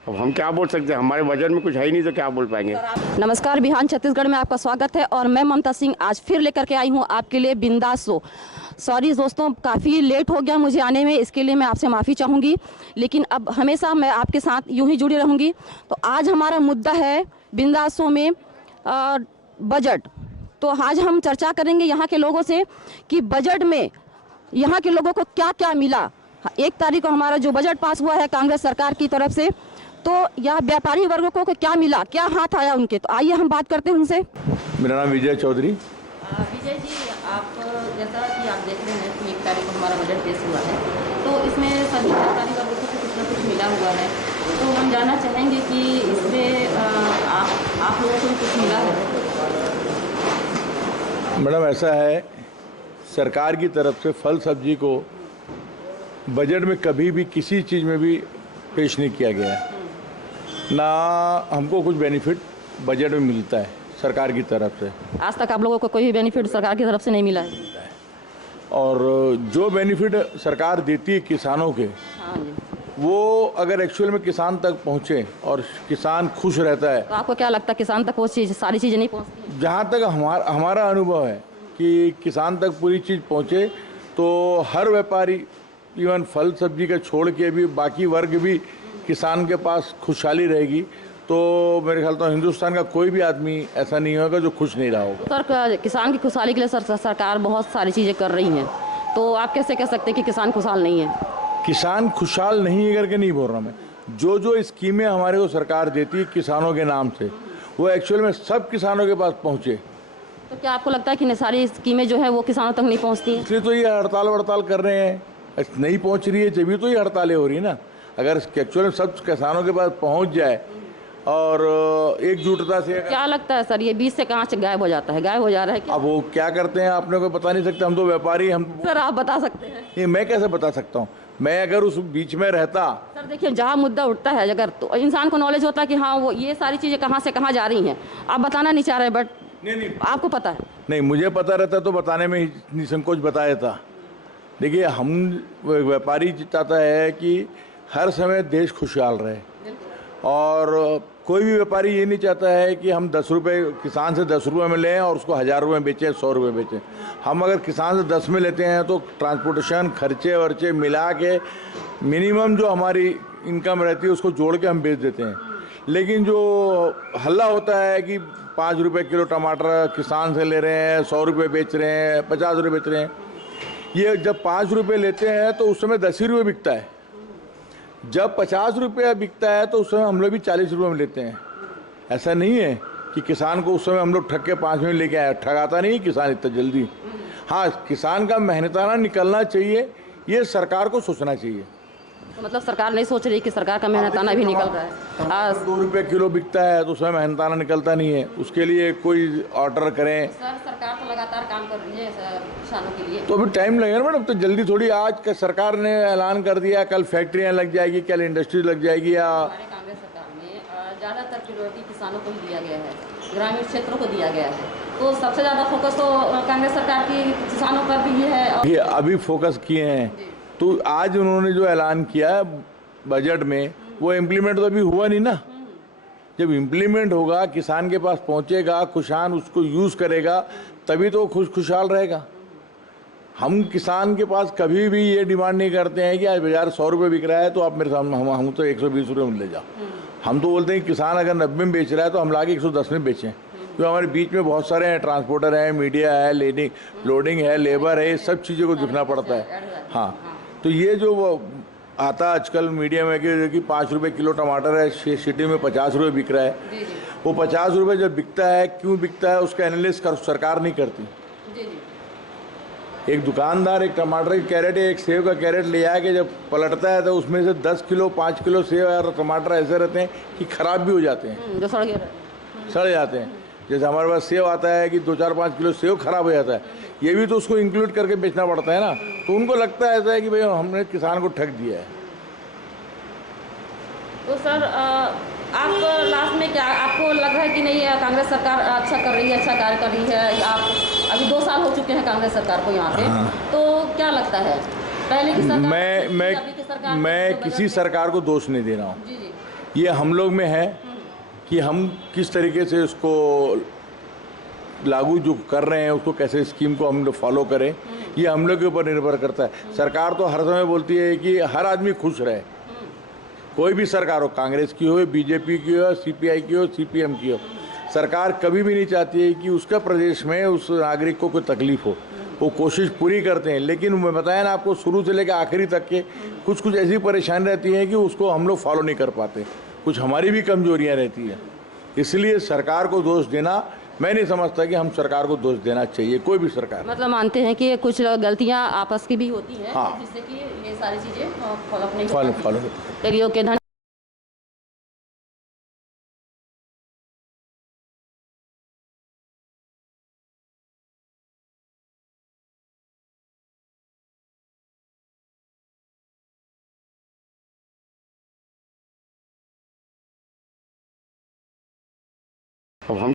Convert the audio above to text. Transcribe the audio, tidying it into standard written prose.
अब हम क्या बोल सकते हैं, हमारे बजट में कुछ है ही नहीं तो क्या बोल पाएंगे। नमस्कार, बिहान छत्तीसगढ़ में आपका स्वागत है और मैं ममता सिंह आज फिर लेकर के आई हूँ आपके लिए बिंदास शो। सॉरी दोस्तों, काफ़ी लेट हो गया मुझे आने में, इसके लिए मैं आपसे माफ़ी चाहूँगी, लेकिन अब हमेशा मैं आपके साथ यूं ही जुड़ी रहूँगी। तो आज हमारा मुद्दा है बिंदास शो में बजट। तो आज हम चर्चा करेंगे यहाँ के लोगों से कि बजट में यहाँ के लोगों को क्या क्या मिला। 1 तारीख को हमारा जो बजट पास हुआ है कांग्रेस सरकार की तरफ से, तो यह व्यापारी वर्गों को क्या मिला, क्या हाथ आया उनके। तो आइए हम बात करते हैं उनसे। मेरा नाम विजय चौधरी। विजय जी, आप जैसा कि आप देख रहे हैं कि 1 तारीख को हमारा बजट पेश हुआ है, तो इसमें सभी सरकारी वर्गों को कुछ ना कुछ मिला हुआ है। तो हम जानना चाहेंगे कि इसमें आप लोगों को कुछ मिला है? मैडम, ऐसा है, सरकार की तरफ से फल सब्जी को बजट में कभी भी किसी चीज़ में भी पेश नहीं किया गया है। ना हमको कुछ बेनिफिट बजट में मिलता है सरकार की तरफ से। आज तक आप लोगों को कोई भी बेनिफिट सरकार की तरफ से नहीं मिला है? और जो बेनिफिट सरकार देती है किसानों के, हाँ जी। वो अगर एक्चुअल में किसान तक पहुँचे और किसान खुश रहता है। तो आपको क्या लगता है किसान तक वो चीज़, सारी चीज़ें नहीं पहुँचती? जहाँ तक हमारा अनुभव है कि किसान तक पूरी चीज़ पहुँचे तो हर व्यापारी, इवन फल सब्जी का छोड़ के भी बाकी वर्ग भी किसान के पास खुशहाली रहेगी। तो मेरे ख्याल तो हिंदुस्तान का कोई भी आदमी ऐसा नहीं होगा जो खुश नहीं रहा होगा। सर, किसान की खुशहाली के लिए सरकार बहुत सारी चीज़ें कर रही हैं, तो आप कैसे कह सकते हैं कि किसान खुशहाल नहीं है? किसान खुशहाल नहीं है करके नहीं बोल रहा मैं। जो स्कीमें हमारे को सरकार देती है किसानों के नाम से, वो एक्चुअल में सब किसानों के पास पहुँचे। तो क्या आपको लगता है कि सारी स्कीमें जो है वो किसानों तक नहीं पहुँचती हैं? इसलिए तो ये हड़ताल वड़ताल कर रहे हैं, नहीं पहुँच रही है जब तो ये हड़तालें हो रही है ना। अगर एक्चुअल में सब किसानों के पास पहुँच जाए और एकजुटता से। क्या लगता है सर, ये बीच से कहाँ से गायब हो जाता है, गायब हो जा रहा है क्या? अब वो क्या करते हैं आपने को बता नहीं सकते, हम तो व्यापारी। हम सर आप बता सकते हैं? नहीं, मैं कैसे बता सकता हूँ, मैं अगर उस बीच में रहता। सर देखिए, जहाँ मुद्दा उठता है अगर, तो इंसान को नॉलेज होता है कि हाँ वो ये सारी चीज़ें कहाँ से कहाँ जा रही हैं। आप बताना नहीं चाह रहे, बट नहीं आपको पता है। नहीं, मुझे पता रहता तो बताने में ही निसंकोच बता देता। देखिए, हम व्यापारी चाहता है कि हर समय देश खुशहाल रहे, और कोई भी व्यापारी ये नहीं चाहता है कि हम 10 रुपये किसान से 10 रुपये में लें और उसको 1000 रुपये बेचें, 100 रुपये बेचें। हम अगर किसान से 10 में लेते हैं तो ट्रांसपोर्टेशन खर्चे वर्चे मिला के मिनिमम जो हमारी इनकम रहती है उसको जोड़ के हम बेच देते हैं। लेकिन जो हल्ला होता है कि 5 रुपये किलो टमाटर किसान से ले रहे हैं, 100 रुपये बेच रहे हैं, 50 रुपये बेच रहे हैं, ये जब 5 रुपये लेते हैं तो उस समय 10 ही रुपये बिकता है। जब 50 रुपये बिकता है तो उस समय हम लोग भी 40 रुपये में लेते हैं। ऐसा नहीं है कि किसान को उस समय हम लोग ठग के 5 में लेके आए, ठगाता नहीं किसान इतना जल्दी। हाँ, किसान का मेहनताना निकलना चाहिए, ये सरकार को सोचना चाहिए। तो मतलब सरकार नहीं सोच रही कि सरकार का मेहनताना भी निकल रहा है? 2 रुपये किलो बिकता है तो उसमें मेहनताना निकलता नहीं है, उसके लिए कोई ऑर्डर करें। सर सरकार तो लगातार काम कर रही है किसानों के लिए। तो अभी टाइम लगेगा ना मैडम, तो जल्दी थोड़ी। आज का सरकार ने ऐलान कर दिया कल फैक्ट्रियाँ लग जाएगी, कल इंडस्ट्री लग जाएगी। या हमारे कांग्रेस सरकार में ज़्यादातर प्रायोरिटी किसानों को ही दिया गया है, ग्रामीण क्षेत्रों को दिया गया है, तो सबसे ज़्यादा फोकस तो कांग्रेस सरकार की किसानों पर भी है। ये अभी फोकस किए हैं, तो आज उन्होंने जो ऐलान किया बजट में वो इम्प्लीमेंट तो अभी हुआ नहीं ना। जब इम्प्लीमेंट होगा, किसान के पास पहुंचेगा, किसान उसको यूज़ करेगा, तभी तो खुशहाल रहेगा। हम किसान के पास कभी भी ये डिमांड नहीं करते हैं कि आज बाजार 100 रुपये बिक रहा है तो आप मेरे सामने हम तो 120 रुपये में ले जाओ। हम तो बोलते हैं किसान अगर 90 में बेच रहा है तो हम लाके 110 में बेचें। तो हमारे बीच में बहुत सारे हैं, ट्रांसपोर्टर हैं, मीडिया है, लोडिंग है, लेबर है, सब चीज़ों को दिखना पड़ता है। हाँ, तो ये जो आता आजकल मीडिया में कि 5 रुपये किलो टमाटर है, सिटी में 50 रुपये बिक रहा है। वो 50 रुपये जब बिकता है, क्यों बिकता है, उसका एनालिसिस सरकार नहीं करती। एक दुकानदार एक टमाटर की कैरेट या एक सेब का कैरेट ले आके जब पलटता है तो उसमें से 10 किलो 5 किलो सेब और टमाटर ऐसे रहते हैं कि ख़राब भी हो जाते हैं, जो सड़ जाते हैं। जैसे हमारे पास सेब आता है कि 2-4-5 किलो सेब खराब हो जाता है, ये भी तो उसको इंक्लूड करके बेचना पड़ता है ना। तो उनको लगता है ऐसा है कि भाई हमने किसान को ठग दिया है। तो सर आप लास्ट में क्या आपको लग रहा है कि नहीं कांग्रेस सरकार अच्छा कर रही है, अच्छा कार्य कर रही है? आप अभी 2 साल हो चुके हैं कांग्रेस सरकार को यहाँ पे, तो क्या लगता है पहले की सरकार, मैं किसी सरकार को दोष नहीं दे रहा हूँ। ये हम लोग में है कि हम किस तरीके से उसको लागू जो कर रहे हैं उसको कैसे स्कीम को हम लोग फॉलो करें, ये हम लोग के ऊपर निर्भर करता है। सरकार तो हर समय बोलती है कि हर आदमी खुश रहे, कोई भी सरकार हो, कांग्रेस की हो, बीजेपी की हो, सीपीआई की हो, सीपीएम की हो, सरकार कभी भी नहीं चाहती है कि उसका प्रदेश में उस नागरिक को कोई तकलीफ हो। वो कोशिश पूरी करते हैं, लेकिन मैं बताया ना आपको, शुरू से लेकर आखिरी तक के कुछ कुछ ऐसी परेशानी रहती है कि उसको हम लोग फॉलो नहीं कर पाते, कुछ हमारी भी कमजोरियां रहती हैं। इसलिए सरकार को दोष देना, मैं नहीं समझता कि हम सरकार को दोष देना चाहिए, कोई भी सरकार। मतलब मानते हैं कि कुछ गलतियां आपस की भी होती हैं, हाँ। जिससे कि ये सारी चीज़ें फॉलो नहीं हो फॉलो पाती। फॉलो चलिए, ओके, धन्यवाद। अब हम